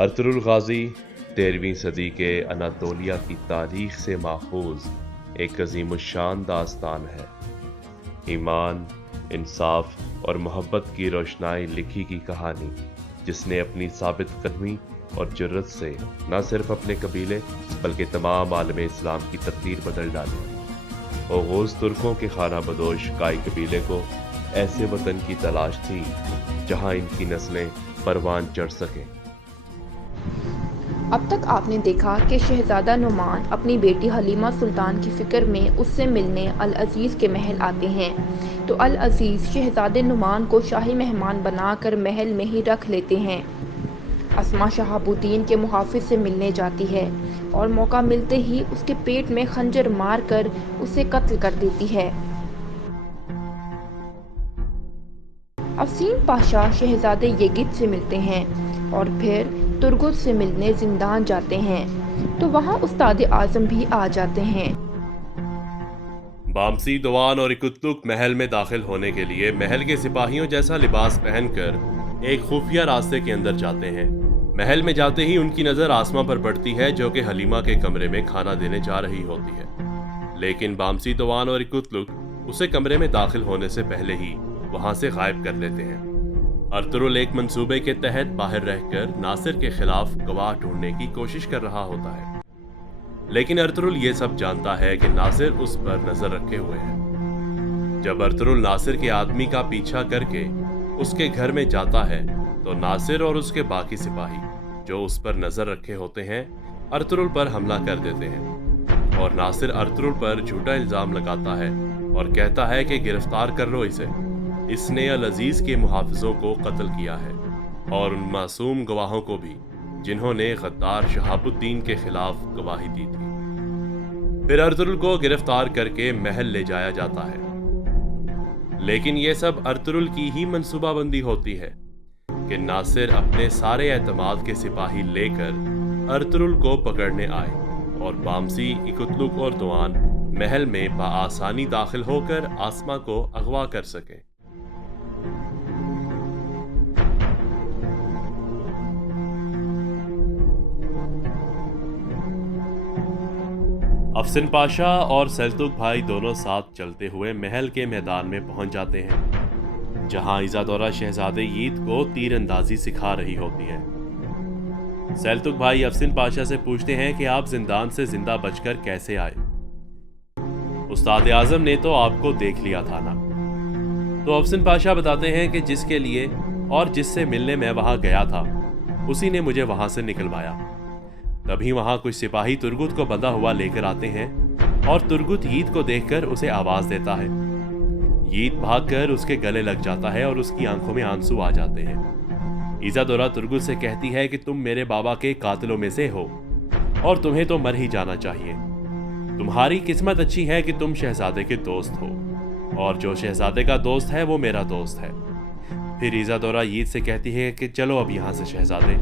Ertugrul गाजी 13वीं सदी के Anatolia की तारीख से माखूज एक अजीमुशान दास्तान है। ईमान, इंसाफ और मोहब्बत की रोशनाई लिखी की कहानी जिसने अपनी साबित कदमी और जुर्रत से न सिर्फ अपने कबीले बल्कि तमाम आलम इस्लाम की तकदीर बदल डाली। ओगोज़ तुर्कों के खाना बदोश काई कबीले को ऐसे वतन की तलाश थी जहां इनकी नस्लें परवान चढ़ सकें। अब तक आपने देखा कि शहजादा नुमान अपनी बेटी हलीमा सुल्तान की फ़िक्र में उससे मिलने अल अज़ीज़ के महल आते हैं, तो अल अज़ीज़ शहजादे नुमान को शाही मेहमान बनाकर महल में ही रख लेते हैं। अस्मा शहाबुद्दीन के मुहाफिज से मिलने जाती है और मौका मिलते ही उसके पेट में खंजर मारकर उसे कत्ल कर देती है। अफसीन पाशा शहजादे येगिद से मिलते हैं और फिर तुर्गुत से मिलने जिंदान जाते हैं, तो वहाँ उस्ताद आजम भी आ जाते हैं। बामसी, दोआन और इकुतलुक महल में दाखिल होने के लिए महल के सिपाहियों जैसा लिबास पहनकर एक खुफिया रास्ते के अंदर जाते हैं। महल में जाते ही उनकी नजर आसमा पर पड़ती है जो कि हलीमा के कमरे में खाना देने जा रही होती है, लेकिन बामसी, दोआन और इकुतलुक उसे कमरे में दाखिल होने से पहले ही वहां से गायब कर लेते हैं। अर्तुरुल एक मंसूबे के तहत बाहर रहकर नासिर के खिलाफ गवाह ढूंढने की कोशिश कर रहा होता है, लेकिन अर्तुरुल ये सब जानता है कि नासिर उस पर नजर रखे हुए है। जब अर्तुरुल नासिर के आदमी का पीछा करके उसके घर में जाता है तो नासिर और उसके बाकी सिपाही जो उस पर नजर रखे होते हैं अर्तुरुल पर हमला कर देते हैं और नासिर अर्तुरुल पर झूठा इल्जाम लगाता है और कहता है कि गिरफ्तार कर लो इसे, इसने अल अज़ीज़ के मुहाफिजों को कत्ल किया है और उन मासूम गवाहों को भी जिन्होंने गद्दार शहाबुद्दीन के खिलाफ गवाही दी थी। फिर अर्तुरुल को गिरफ्तार करके महल ले जाया जाता है, लेकिन यह सब अर्तुरुल की ही मंसूबाबंदी होती है कि नासिर अपने सारे एतमाद के सिपाही लेकर अर्तुरुल को पकड़ने आए और बामसी, इकुतलुक और दोआन महल में बआसानी दाखिल होकर आसमा को अगवा कर सके। अफसिन पाशा और सेल्तुक भाई दोनों साथ चलते हुए महल के मैदान में पहुंच जाते हैं, जहां इज़ादोरा शहजादे यीद को तीरंदाजी सिखा रही होती है। सेल्तुक भाई अफसिन पाशा से पूछते हैं कि आप जिंदान से जिंदा बचकर कैसे आए। उस्ताद आजम ने तो आपको देख लिया था ना। तो अफसिन पाशा बताते हैं कि जिसके लिए और जिससे मिलने मैं वहां गया था उसी ने मुझे वहां से निकलवाया। तभी वहां कुछ सिपाही तुर्गुत को बंधा हुआ लेकर आते हैं और तुर्गुत यीद को देखकर उसे आवाज देता है। यीद भागकर उसके गले लग जाता है और उसकी आंखों में आंसू आ जाते हैं। इज़ादोरा तुर्गुत से कहती है कि तुम मेरे बाबा के कातिलों में से हो और तुम्हें तो मर ही जाना चाहिए। तुम्हारी किस्मत अच्छी है कि तुम शहजादे के दोस्त हो और जो शहजादे का दोस्त है वो मेरा दोस्त है। फिर इज़ादोरा यीद से कहती है कि चलो अब यहाँ से शहजादे।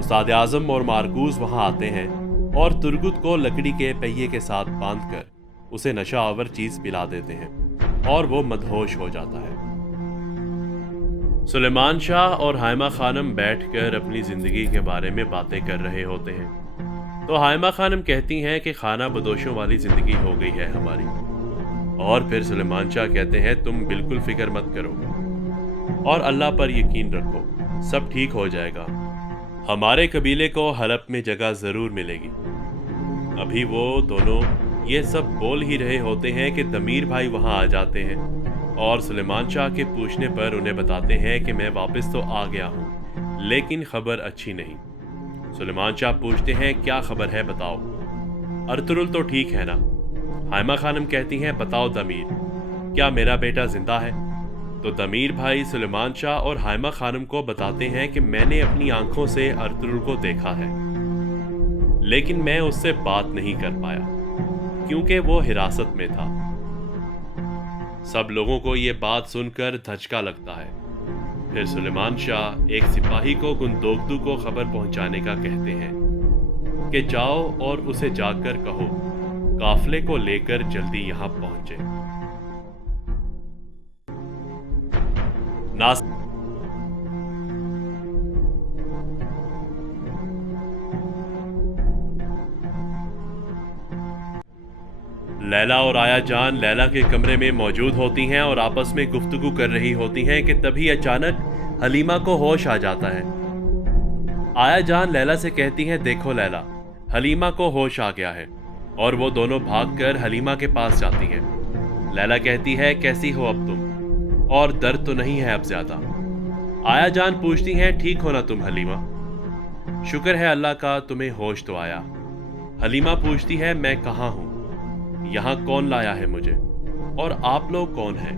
उस्ताद आजम और मारकूज वहां आते हैं और तुर्गुत को लकड़ी के पहिए के साथ बांधकर उसे नशा आवर चीज पिला देते हैं और वो मदहोश हो जाता है। सुलेमान शाह और हाइमा खानम बैठकर अपनी जिंदगी के बारे में बातें कर रहे होते हैं, तो हाइमा खानम कहती हैं कि खाना बदोशों वाली जिंदगी हो गई है हमारी, और फिर सुलेमान शाह कहते हैं तुम बिल्कुल फिक्र मत करो और अल्लाह पर यकीन रखो, सब ठीक हो जाएगा। हमारे कबीले को हलब में जगह जरूर मिलेगी। अभी वो दोनों ये सब बोल ही रहे होते हैं कि दमीर भाई वहां आ जाते हैं और सुलेमान शाह के पूछने पर उन्हें बताते हैं कि मैं वापस तो आ गया हूं लेकिन खबर अच्छी नहीं। सुलेमान शाह पूछते हैं क्या खबर है बताओ। अर्तुरुल तो ठीक है ना? हाइमा खानम कहती हैं बताओ दमीर, क्या मेरा बेटा जिंदा है? तो दमीर भाई सुलेमान शाह और हाइमा खानम को बताते हैं कि मैंने अपनी आंखों से अर्तुरुल को देखा है, लेकिन मैं उससे बात नहीं कर पाया क्योंकि वो हिरासत में था। सब लोगों को ये बात सुनकर धचका लगता है پھر سلیمان شاہ ایک سپاہی کو گندوگدو کو خبر پہنچانے کا کہتے ہیں کہ جاؤ اور اسے جا کر کہو قافلے کو لے کر جلدی یہاں پہنچے۔ لیلا اور آیا جان لیلا کے کمرے میں موجود ہوتی ہیں اور آپس میں گفتگو کر رہی ہوتی ہیں کہ تبھی اچانک حلیمہ کو ہوش آ جاتا ہے۔ آیا جان لیلا سے کہتی ہیں دیکھو لیلا، حلیمہ کو ہوش آ گیا ہے، اور وہ دونوں بھاگ کر حلیمہ کے پاس جاتی ہیں۔ لیلا کہتی ہے کیسی ہو اب تم، اور درد تو نہیں ہے اب زیادہ؟ آیا جان پوچھتی ہیں ٹھیک ہو نا تم حلیمہ؟ شکر ہے اللہ کا تمہیں ہوش تو آیا۔ حلیمہ پوچھتی ہے میں کہاں ہوں، یہاں کون لایا ہے مجھے، اور آپ لوگ کون ہیں؟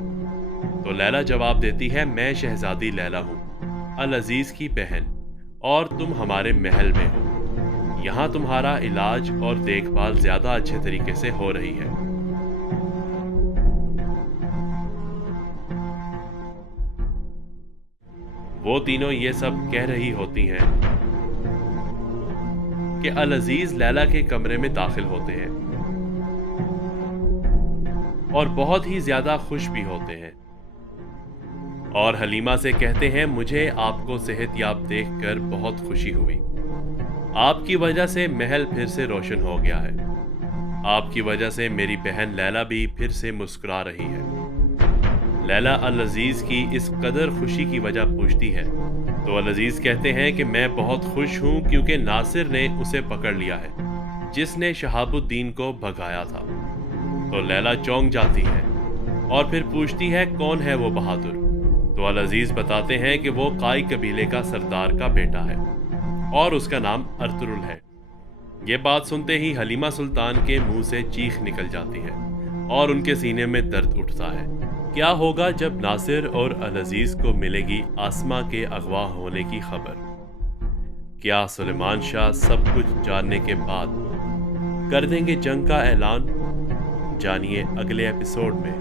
تو لیلا جواب دیتی ہے میں شہزادی لیلا ہوں، العزیز کی بہن، اور تم ہمارے محل میں ہو۔ یہاں تمہارا علاج اور دیکھ بھال زیادہ اچھے طریقے سے ہو رہی ہے۔ وہ تینوں یہ سب کہہ رہی ہوتی ہیں کہ العزیز لیلا کے کمرے میں داخل ہوتے ہیں اور بہت ہی زیادہ خوش بھی ہوتے ہیں، اور حلیمہ سے کہتے ہیں مجھے آپ کو صحت یاب دیکھ کر بہت خوشی ہوئی۔ آپ کی وجہ سے محل پھر سے روشن ہو گیا ہے، آپ کی وجہ سے میری بہن لیلا بھی پھر سے مسکرا رہی ہے۔ لیلا العزیز کی اس قدر خوشی کی وجہ پوچھتی ہے تو العزیز کہتے ہیں کہ میں بہت خوش ہوں کیونکہ ناصر نے اسے پکڑ لیا ہے جس نے شہاب الدین کو بھگایا تھا۔ تو لیلا چونک جاتی ہے اور پھر پوچھتی ہے کون ہے وہ بہادر؟ تو العزیز بتاتے ہیں کہ وہ قائی قبیلے کا سردار کا بیٹا ہے اور اس کا نام ارطغرل ہے۔ یہ بات سنتے ہی حلیمہ سلطان کے منہ سے چیخ نکل جاتی ہے اور ان کے سینے میں درد اٹھتا ہے۔ کیا ہوگا جب ناصر اور العزیز کو ملے گی آسماء کے اغوا ہونے کی خبر؟ کیا سلیمان شاہ سب کچھ جاننے کے بعد کر دیں گے جنگ کا اعلان؟ جانیے اگلے ایپیسوڈ میں۔